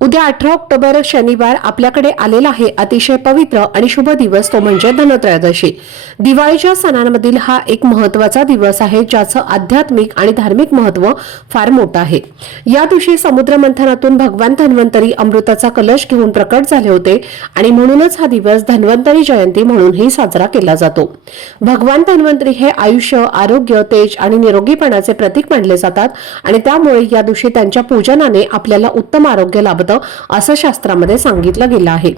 उद्या अठरा ऑक्टोबर शनिवार आपल्याकडे आलेला आहे. अतिशय पवित्र आणि शुभ दिवस तो म्हणजे धनत्रयोदशी. दिवाळीच्या सणांमधील हा एक महत्त्वाचा दिवस आहे ज्याचं आध्यात्मिक आणि धार्मिक महत्त्व फार मोठं आहे. या दिवशी समुद्र मंथनातून भगवान धन्वंतरी अमृताचा कलश घेऊन प्रकट झाले होते आणि म्हणूनच हा दिवस धन्वंतरी जयंती म्हणूनही साजरा केला जातो. भगवान धन्वंतरी हे आयुष्य आरोग्य तेज आणि निरोगीपणाचे प्रतीक मानले जातात आणि त्यामुळे या दिवशी त्यांच्या पूजनाने आपल्याला उत्तम आरोग्य लाभतं असं शास्त्रामध्ये सांगितलं गेलं आहे.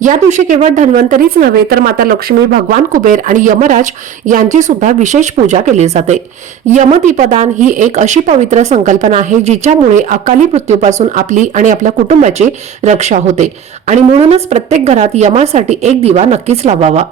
या दिवशी केवळ धन्वंतरीच नव्हे तर माता लक्ष्मी भगवान कुबेर आणि यमराज यांची सुद्धा विशेष पूजा केली जाते. यमदीपदान ही एक अशी पवित्र संकल्पना आहे जिच्यामुळे अकाली मृत्यूपासून आपली आणि आपल्या कुटुंबाची रक्षा होते. आणि म्हणूनच प्रत्येक घरात यमासाठी एक दिवा नक्कीच लावावा.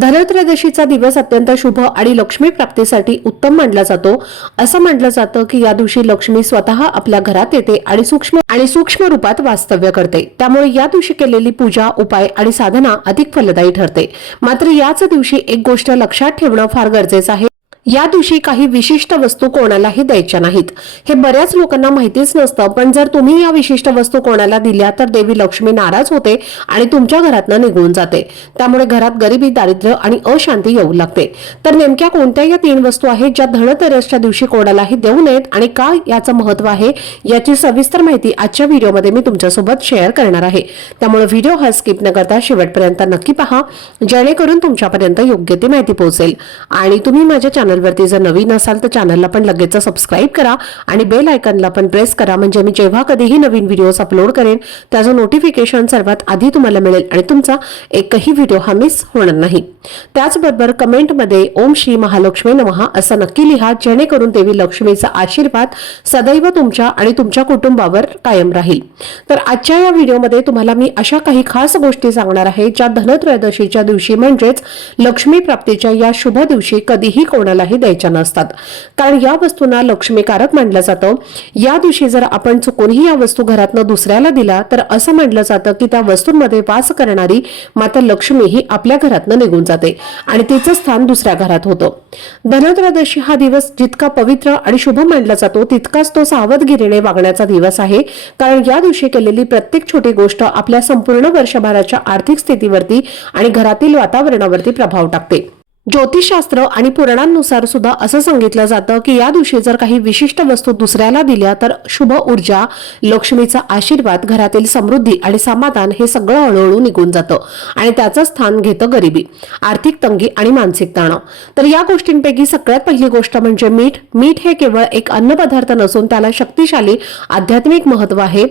धनत्रयोदशीचा दिवस अत्यंत शुभ आणि लक्ष्मी प्राप्तीसाठी उत्तम मानला जातो. असं म्हटलं जातं की या दिवशी लक्ष्मी स्वतः आपल्या घरात येते आणि सूक्ष्म आणि सूक्ष्म रूपात वास्तव्य करते. त्यामुळे या दिवशी केलेली पूजा उपाय आणि साधना अधिक फलदायी ठरते. मात्र याच दिवशी एक गोष्ट लक्षात ठेवणं फार गरजेचं आहे. या दिवशी काही विशिष्ट वस्तू कोणालाही द्यायच्या नाहीत. हे बऱ्याच लोकांना माहितीच नसतं पण जर तुम्ही या विशिष्ट वस्तू कोणाला दिल्या तर देवी लक्ष्मी नाराज होते आणि तुमच्या घरातनं निघून जाते. त्यामुळे घरात गरिबी दारिद्र्य आणि अशांती येऊ लागते. तर नेमक्या कोणत्या या तीन वस्तू आहेत ज्या धनतेरसच्या दिवशी कोणालाही देऊ नयेत आणि का याचं महत्त्व आहे याची सविस्तर माहिती आजच्या व्हिडिओमध्ये मी तुमच्यासोबत शेअर करणार आहे. त्यामुळे व्हिडिओ हा स्किप न करता शेवटपर्यंत नक्की पहा जेणेकरून तुमच्यापर्यंत योग्य ती माहिती पोहोचेल. आणि तुम्ही माझ्या चॅनलवरती जर नवीन असाल तर चॅनलला पण लगेच सबस्क्राईब करा आणि बेल आयकनला पण प्रेस करा. म्हणजे मी जेव्हा कधीही नवीन व्हिडिओज अपलोड करेन त्याचं नोटिफिकेशन सर्वात आधी तुम्हाला मिळेल आणि तुमचा एकही व्हिडिओ हा मिस होणार नाही. त्याचबरोबर कमेंटमध्ये ओम श्री महालक्ष्मी नमहा असं नक्की लिहा जेणेकरून देवी लक्ष्मीचा आशीर्वाद सदैव तुमच्या आणि तुमच्या कुटुंबावर कायम राहील. तर आजच्या या व्हिडिओमध्ये तुम्हाला मी अशा काही खास गोष्टी सांगणार आहे ज्या धनत्रयोदशीच्या दिवशी म्हणजेच लक्ष्मी प्राप्तीच्या या शुभ दिवशी कधीही कोणाला कोणालाही द्यायच्या नसतात. कारण या वस्तूंना लक्ष्मीकारक मानलं जातं. या दिवशी जर आपण चुकूनही या वस्तू घरातनं दुसऱ्याला दिला तर असं म्हटलं जातं की त्या वस्तूंमध्ये वास करणारी माता लक्ष्मी ही आपल्या घरातनं निघून जाते आणि तिचं स्थान दुसऱ्या घरात होतं. धनत्रयोदशी हा दिवस जितका पवित्र आणि शुभ मानला जातो तितकाच तो सावधगिरीने वागण्याचा दिवस आहे. कारण या दिवशी केलेली प्रत्येक छोटी गोष्ट आपल्या संपूर्ण वर्षभराच्या आर्थिक स्थितीवरती आणि घरातील वातावरणावरती प्रभाव टाकते. ज्योतिषशास्त्र आणि पुराणांनुसार सुद्धा असं सांगितलं जातं की या दिवशी जर काही विशिष्ट वस्तू दुसऱ्याला दिल्या तर शुभ ऊर्जा लक्ष्मीचा आशीर्वाद घरातील समृद्धी आणि समाधान हे सगळं हळूहळू निघून जातं आणि त्याचं स्थान घेतं गरिबी आर्थिक तंगी आणि मानसिक तणाव. तर या गोष्टींपैकी सगळ्यात पहिली गोष्ट म्हणजे मीठ. मीठ हे केवळ एक अन्नपदार्थ नसून त्याला शक्तिशाली आध्यात्मिक महत्त्व आहे.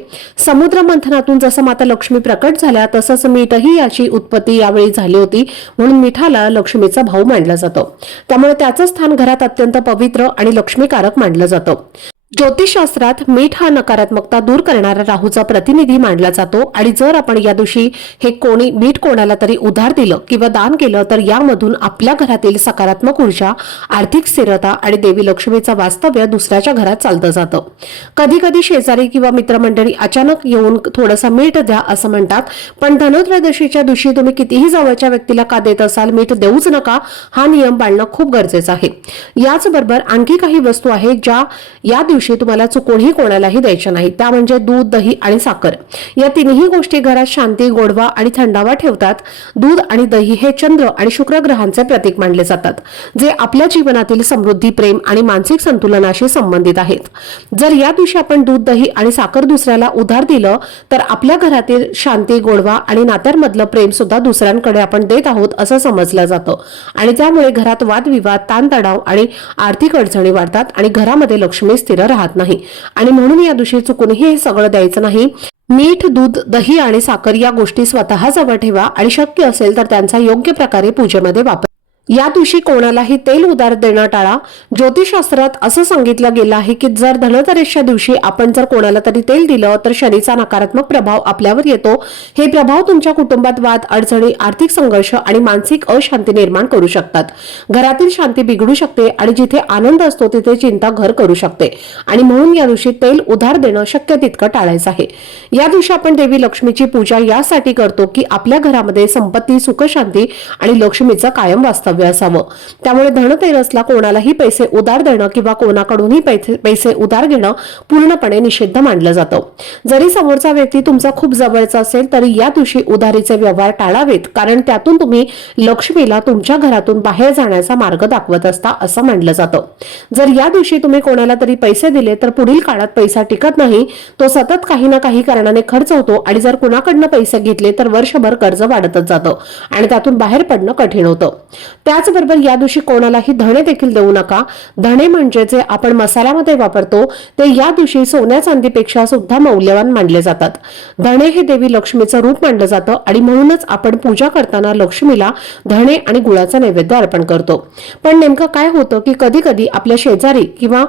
समुद्र मंथनातून जसं माता लक्ष्मी प्रकट झाल्या तसंच मीठही याची उत्पत्ती यावेळी झाली होती. म्हणून मिठाला लक्ष्मीचा भाऊ मानलं जातं. त्यामुळे त्याचं स्थान घरात अत्यंत पवित्र आणि लक्ष्मीकारक मानलं जातं. ज्योतिषशास्त्रात मीठ हा नकारात्मकता दूर करणारा राहूचा प्रतिनिधी मानला जातो आणि जर आपण या दिवशी हे कोणी मीठ कोणाला तरी उधार दिलं किंवा दान केलं तर यामधून आपल्या घरातील सकारात्मक ऊर्जा आर्थिक स्थिरता आणि देवी लक्ष्मीचा वास्तव्य दुसऱ्याच्या घरात चालतं जातं. कधी कधी शेजारी किंवा मित्रमंडळी अचानक येऊन थोडंसं मीठ द्या असं म्हणतात पण धनत्रयोदशीच्या दिवशी तुम्ही कितीही जवळच्या व्यक्तीला का देत असाल मीठ देऊच नका हा नियम पाळणं खूप गरजेचं आहे. याचबरोबर आणखी काही वस्तू आहेत ज्या या दिवशी तुम्हाला चुकूनही कोणालाही द्यायच्या नाही. त्या म्हणजे दूध दही आणि साखर. या तिन्ही गोष्टी घरात शांती गोडवा आणि थंडावा ठेवतात. दूध आणि दही हे चंद्र आणि शुक्र ग्रहांचे प्रतीक मानले जातात जे आपल्या जीवनातील समृद्धी प्रेम आणि मानसिक संतुलनाशी संबंधित आहेत. जर या दिवशी आपण दूध दही आणि साखर दुसऱ्याला उधार दिलं तर आपल्या घरातील शांती गोडवा आणि नात्यांमधलं प्रेम सुद्धा दुसऱ्यांकडे आपण देत आहोत असं समजलं जातं. आणि त्यामुळे घरात वादविवाद ताणतणाव आणि आर्थिक अडचणी वाढतात आणि घरामध्ये लक्ष्मी स्थिर राहत नाही. आणि म्हणून या दिवशी चुकूनही हे सगळं द्यायचं नाही. मीठ दूध दही आणि साखर या गोष्टी स्वतः जवळ ठेवा आणि शक्य असेल तर त्यांचा योग्य प्रकारे पूजेमध्ये वापर या दिवशी कोणालाही तेल उदार देणं टाळा. ज्योतिषशास्त्रात असं सांगितलं गेलं आहे की जर धनतेरसच्या दिवशी आपण जर कोणाला तरी तेल दिलं तर शनीचा नकारात्मक प्रभाव आपल्यावर येतो. हे प्रभाव तुमच्या कुटुंबात वाद अडचणी आर्थिक संघर्ष आणि मानसिक अशांती निर्माण करू शकतात. घरातील शांती बिघडू शकते आणि जिथे आनंद असतो तिथे चिंता घर करू शकते. आणि म्हणून या दिवशी तेल उधार देणं शक्य तितकं टाळायचं आहे. या दिवशी आपण देवी लक्ष्मीची पूजा यासाठी करतो की आपल्या घरामध्ये संपत्ती सुखशांती आणि लक्ष्मीचं कायम वास्तव्य असावं. त्यामुळे धनतेरसला कोणालाही पैसे उधार देणं किंवा कोणाकडूनही पैसे पैसे उधार घेणं पूर्णपणे निषिद्ध मानलं जातं. जरी समोरचा व्यक्ती तुमचा खूप जवळचा असेल तरी या दिवशी उधारीचे व्यवहार टाळावेत कारण त्यातून तुम्ही लक्ष्मीला तुमच्या घरातून बाहेर जाण्याचा मार्ग दाखवत असता असं मानलं जातं. जर या दिवशी तुम्ही कोणाला तरी पैसे दिले तर पुढील काळात पैसा टिकत नाही तो सतत काही ना काही कारणाने खर्च होतो आणि जर कुणाकडनं पैसे घेतले तर वर्षभर कर्ज वाढतच जातं आणि त्यातून बाहेर पडणं कठीण होतं. त्याचबरोबर या दिवशी कोणालाही धणे देखील देऊ नका. धणे म्हणजे जे आपण मसाल्यामध्ये वापरतो ते या दिवशी सोन्या चांदीपेक्षा सुद्धा मौल्यवान मानले जातात. धणे हे देवी लक्ष्मीचं रूप मानलं जातं आणि म्हणूनच आपण पूजा करताना लक्ष्मीला धणे आणि गुळाचं नैवेद्य अर्पण करतो. पण नेमकं काय होतं की कधी कधी आपल्या शेजारी किंवा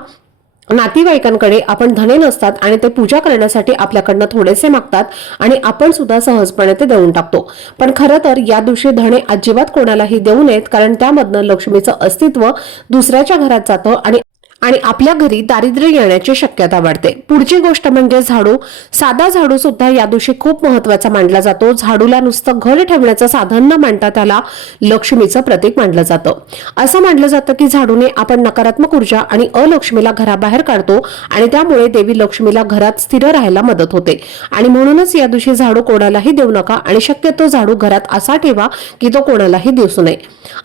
नातेवाईकांकडे आपण धने नसतात आणि ते पूजा करण्यासाठी आपल्याकडनं थोडेसे मागतात आणि आपण सुद्धा सहजपणे ते देऊन टाकतो. पण खरं तर या दिवशी धणे अजिबात कोणालाही देऊ नयेत कारण त्यामधनं लक्ष्मीचं अस्तित्व दुसऱ्याच्या घरात जातं आणि आणि आपल्या घरी दारिद्र्य येण्याची शक्यता वाढते. पुढची गोष्ट म्हणजे झाडू. साधा झाडू सुद्धा या दिवशी खूप महत्त्वाचा मानला जातो. झाडूला नुसतं घर ठेवण्याचं साधन न मांडता त्याला लक्ष्मीचं प्रतीक मानलं जातं. असं मानलं जातं की झाडूने आपण नकारात्मक ऊर्जा आणि अलक्ष्मीला घराबाहेर काढतो आणि त्यामुळे देवी लक्ष्मीला घरात स्थिर राहायला मदत होते. आणि म्हणूनच या दिवशी झाडू कोणालाही देऊ नका आणि शक्यतो झाडू घरात असा ठेवा की तो कोणालाही दिसू नये.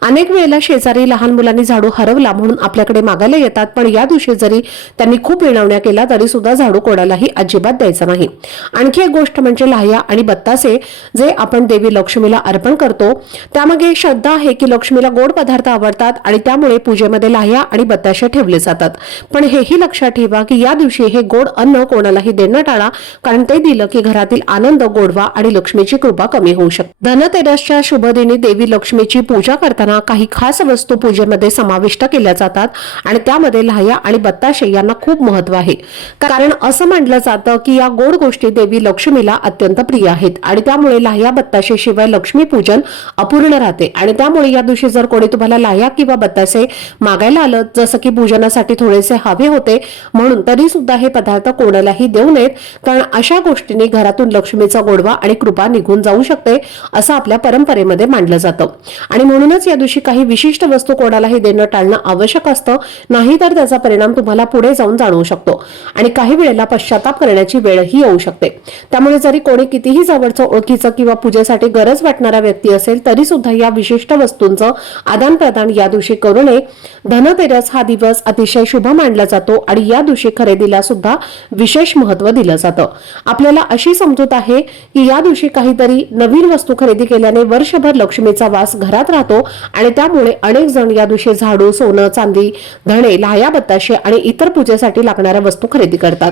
अनेक वेळेला शेजारी लहान मुलांनी झाडू हरवला म्हणून आपल्याकडे मागायला येतात पण पण या दिवशी जरी त्यांनी खूप विनवण्या केल्या तरी सुद्धा झाडू कोणालाही अजिबात द्यायचा नाही. आणखी एक गोष्ट म्हणजे लाह्या आणि बत्तासे जे आपण देवी लक्ष्मीला अर्पण करतो त्यामागे श्रद्धा आहे की लक्ष्मीला गोड पदार्थ आवडतात आणि त्यामुळे पूजेमध्ये लाह्या आणि बत्ताशे ठेवले जातात. पण हेही लक्षात ठेवा की या दिवशी हे गोड अन्न कोणालाही देणं टाळा कारण ते दिलं की घरातील आनंद गोडवा आणि लक्ष्मीची कृपा कमी होऊ शकते धनतेरसच्या शुभदिनी देवी लक्ष्मीची पूजा करताना काही खास वस्तू पूजेमध्ये समाविष्ट केल्या जातात आणि त्यामध्ये लाह्या आणि बत्ताशे यांना खूप महत्त्व आहे. कारण असं म्हटलं जातं की या गोड गोष्टी देवी लक्ष्मीला अत्यंत प्रिय आहेत आणि त्यामुळे लाह्या बत्ताशे शिवाय लक्ष्मी पूजन अपूर्ण राहते. आणि त्यामुळे या दिवशी जर कोणी तुम्हाला लाह्या किंवा बत्ताशे मागायला आलं जसं की पूजनासाठी थोडेसे हवे होते म्हणून तरी सुद्धा हे पदार्थ कोणालाही देऊ नयेत. कारण अशा गोष्टींनी घरातून लक्ष्मीचा गोडवा आणि कृपा निघून जाऊ शकते असं आपल्या परंपरेमध्ये मानलं जातं. आणि म्हणूनच या दिवशी काही विशिष्ट वस्तू कोणालाही देणं टाळणं आवश्यक असतं. नाही तर त्याचा परिणाम तुम्हाला पुढे जाऊन जाणवू शकतो. आणि काही वेळेला पश्चाताप करण्याची वेळही येऊ शकते. त्यामुळे जरी कोणी कितीही जवळचं ओळखीचं किंवा पूजेसाठी गरज वाटणारा व्यक्ती असेल तरी सुद्धा या विशिष्ट वस्तूंचं आदान प्रदान या दिवशी करू नये. धनतेरस हा दिवस अतिशय शुभ मानला जातो आणि या दिवशी खरेदीला सुद्धा विशेष महत्त्व दिलं जातं. आपल्याला अशी समजूत आहे की या दिवशी काहीतरी नवीन वस्तू खरेदी केल्याने वर्षभर लक्ष्मीचा वास घरात राहतो आणि त्यामुळे अनेक जण या दिवशी झाडू सोनं चांदी धणे लाया बत्ताशे आणि इतर पूजेसाठी लागणाऱ्या वस्तू खरेदी करतात.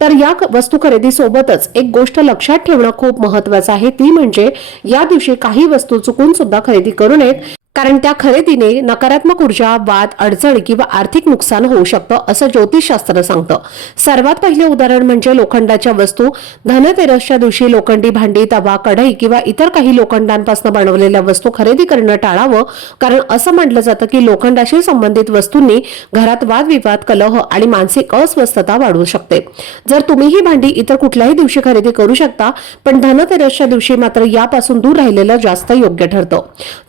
तर या वस्तू खरेदी सोबतच एक गोष्ट लक्षात ठेवणं खूप महत्वाचं आहे. ती म्हणजे या दिवशी काही वस्तू चुकून सुद्धा खरेदी करू नयेत. कारण त्या खरेदीने नकारात्मक ऊर्जा वाद अडचण किंवा आर्थिक नुकसान होऊ शकतं असं ज्योतिषशास्त्र सांगतं. सर्वात पहिले उदाहरण म्हणजे लोखंडाच्या वस्तू. धनतेरसच्या दिवशी लोखंडी भांडी तवा कढई किंवा इतर काही लोखंडांपासून बनवलेल्या वस्तू खरेदी करणं टाळावं. कारण असं म्हटलं जातं की लोखंडाशी संबंधित वस्तूंनी घरात वादविवाद कलह आणि मानसिक अस्वस्थता वाढवू शकते. जर तुम्ही ही भांडी इतर कुठल्याही दिवशी खरेदी करू शकता पण धनतेरसच्या दिवशी मात्र यापासून दूर राहिलेलं जास्त योग्य ठरतं.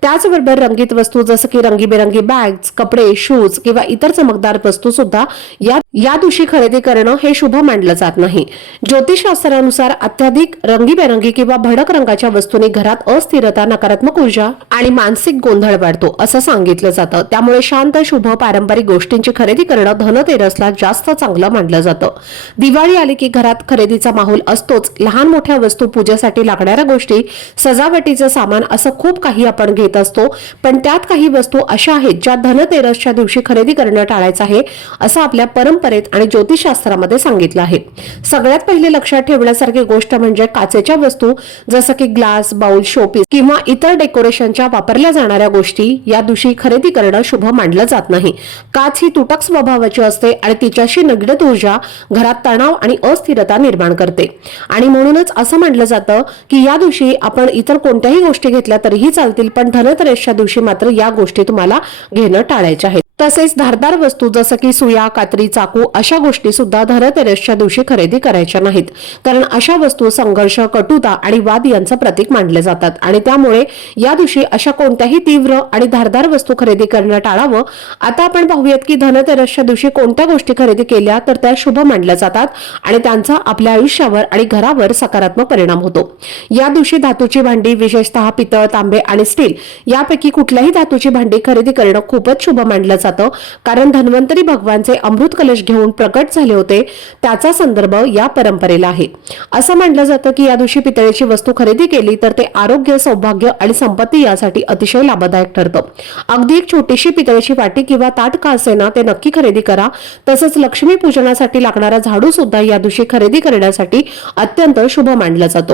त्याचबरोबर रंगीत वस्तू जसं की रंगीबेरंगी बॅग्स कपडे शूज किंवा इतर चमकदार वस्तू सुद्धा या या दिवशी खरेदी करणं हे शुभ मानलं जात नाही. ज्योतिषशास्त्रानुसार अत्याधिक रंगीबेरंगी किंवा भडक रंगाच्या वस्तूंनी घरात अस्थिरता नकारात्मक ऊर्जा आणि मानसिक गोंधळ वाढतो असं सांगितलं जातं. त्यामुळे शांत शुभ पारंपरिक गोष्टींची खरेदी करणं धनतेरसला जास्त चांगलं मानलं जातं. दिवाळी आली की घरात खरेदीचा माहोल असतोच. लहान मोठ्या वस्तू पूजेसाठी लागणाऱ्या गोष्टी सजावटीचं सामान असं खूप काही आपण घेत असतो. पण त्यात काही वस्तू अशा आहेत ज्या धनतेरसच्या दिवशी खरेदी करणं टाळायचं आहे असं आपल्या परंपरे परंपरेत आणि ज्योतिषशास्त्रामध्ये सांगितलं आहे. सगळ्यात पहिले लक्षात ठेवण्यासारखी गोष्ट म्हणजे काचेच्या वस्तू जसं की ग्लास बाउल शोपीस किंवा इतर डेकोरेशनच्या वापरल्या जाणाऱ्या गोष्टी या दिवशी खरेदी करणं शुभ मानलं जात नाही. काच ही तुटक स्वभावाची असते आणि तिच्याशी निगडीत ऊर्जा घरात तणाव आणि अस्थिरता निर्माण करते. आणि म्हणूनच असं म्हटलं जातं की या दिवशी आपण इतर कोणत्याही गोष्टी घेतल्या तरीही चालतील पण धनत्रयोदशीच्या दिवशी मात्र या गोष्टी तुम्हाला घेणं टाळायच्या आहेत तसेच धारदार वस्तू जसं की सुया कात्री चाकू अशा गोष्टी सुद्धा धनतेरसच्या दिवशी खरेदी करायच्या नाहीत. कारण अशा वस्तू संघर्ष कटुता आणि वाद यांचं प्रतीक मानले जातात. आणि त्यामुळे या दिवशी अशा कोणत्याही तीव्र आणि धारदार वस्तू खरेदी करणं टाळावं. आता आपण पाहूयात की धनतेरसच्या दिवशी कोणत्या गोष्टी खरेदी केल्या तर त्या शुभ मानल्या जातात आणि त्यांचा आपल्या आयुष्यावर आणि घरावर सकारात्मक परिणाम होतो. या दिवशी धातूची भांडी विशेषतः पितळ तांबे आणि स्टील यापैकी कुठल्याही धातूची भांडी खरेदी करणं खूपच शुभ मानलं जातं. कारण धन्वंतरी भगवानचे अमृत कलश घेऊन प्रकट झाले होते त्याचा संदर्भ या परंपरेला आहे. असं मानलं जातं की या दिवशी पितळेची वस्तू खरेदी केली तर ते आरोग्य सौभाग्य आणि संपत्ती यासाठी अतिशय लाभदायक ठरतं. अगदी एक छोटीशी पितळेची वाटी किंवा ताट का असेना ते नक्की खरेदी करा. तसंच लक्ष्मी पूजनासाठी लागणारा झाडू सुद्धा या दिवशी खरेदी करण्यासाठी अत्यंत शुभ मानला जातो.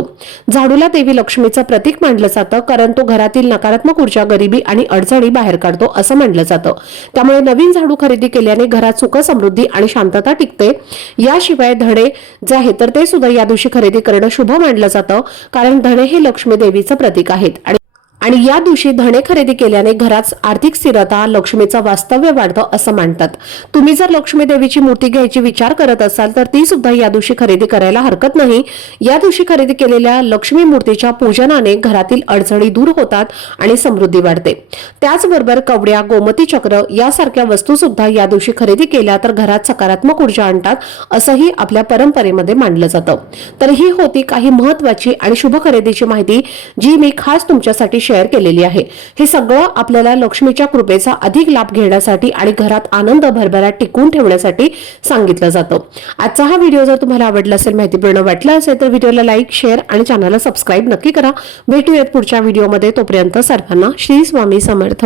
झाडूला देवी लक्ष्मीचं प्रतीक मानलं जातं कारण तो घरातील नकारात्मक ऊर्जा गरिबी आणि अडचणी बाहेर काढतो असं मानलं जातं. त्यामुळे नवीन झाडू खरेदी केल्याने घरात सुख समृद्धी आणि शांतता टिकते. याशिवाय धणे जे आहे तर ते सुद्धा या दिवशी खरेदी करणं शुभ मानलं जातं. कारण धणे हे लक्ष्मी देवीचं प्रतीक आहेत. आणि आणि या दिवशी धणे खरेदी केल्याने घरात आर्थिक स्थिरता लक्ष्मीचं वास्तव्य वाढतं असं मानतात. तुम्ही जर लक्ष्मी देवीची मूर्ती घ्यायची विचार करत असाल तर ती सुद्धा या दिवशी खरेदी करायला हरकत नाही. या दिवशी खरेदी केलेल्या लक्ष्मी मूर्तीच्या पूजनाने घरातील अडचणी दूर होतात आणि समृद्धी वाढते. त्याचबरोबर कवड्या गोमती चक्र यासारख्या वस्तू सुद्धा या दिवशी खरेदी केल्या तर घरात सकारात्मक ऊर्जा आणतात असंही आपल्या परंपरेमध्ये मानलं जातं. तर ही होती काही महत्वाची आणि शुभ खरेदीची माहिती जी मी खास तुमच्यासाठी शेअर केलेली आहे. हे सगळं आपल्याला लक्ष्मीच्या कृपेचा अधिक लाभ घेण्यासाठी आणि घरात आनंद भरभराट टिकून ठेवण्यासाठी सांगितलं जातं. आजचा हा व्हिडिओ जर तुम्हाला आवडला असेल माहितीपूर्ण वाटला असेल तर व्हिडिओला लाईक शेअर आणि चॅनलला सबस्क्राईब नक्की करा. भेटूयात पुढच्या व्हिडिओमध्ये तोपर्यंत सर्वांना श्री स्वामी समर्थ.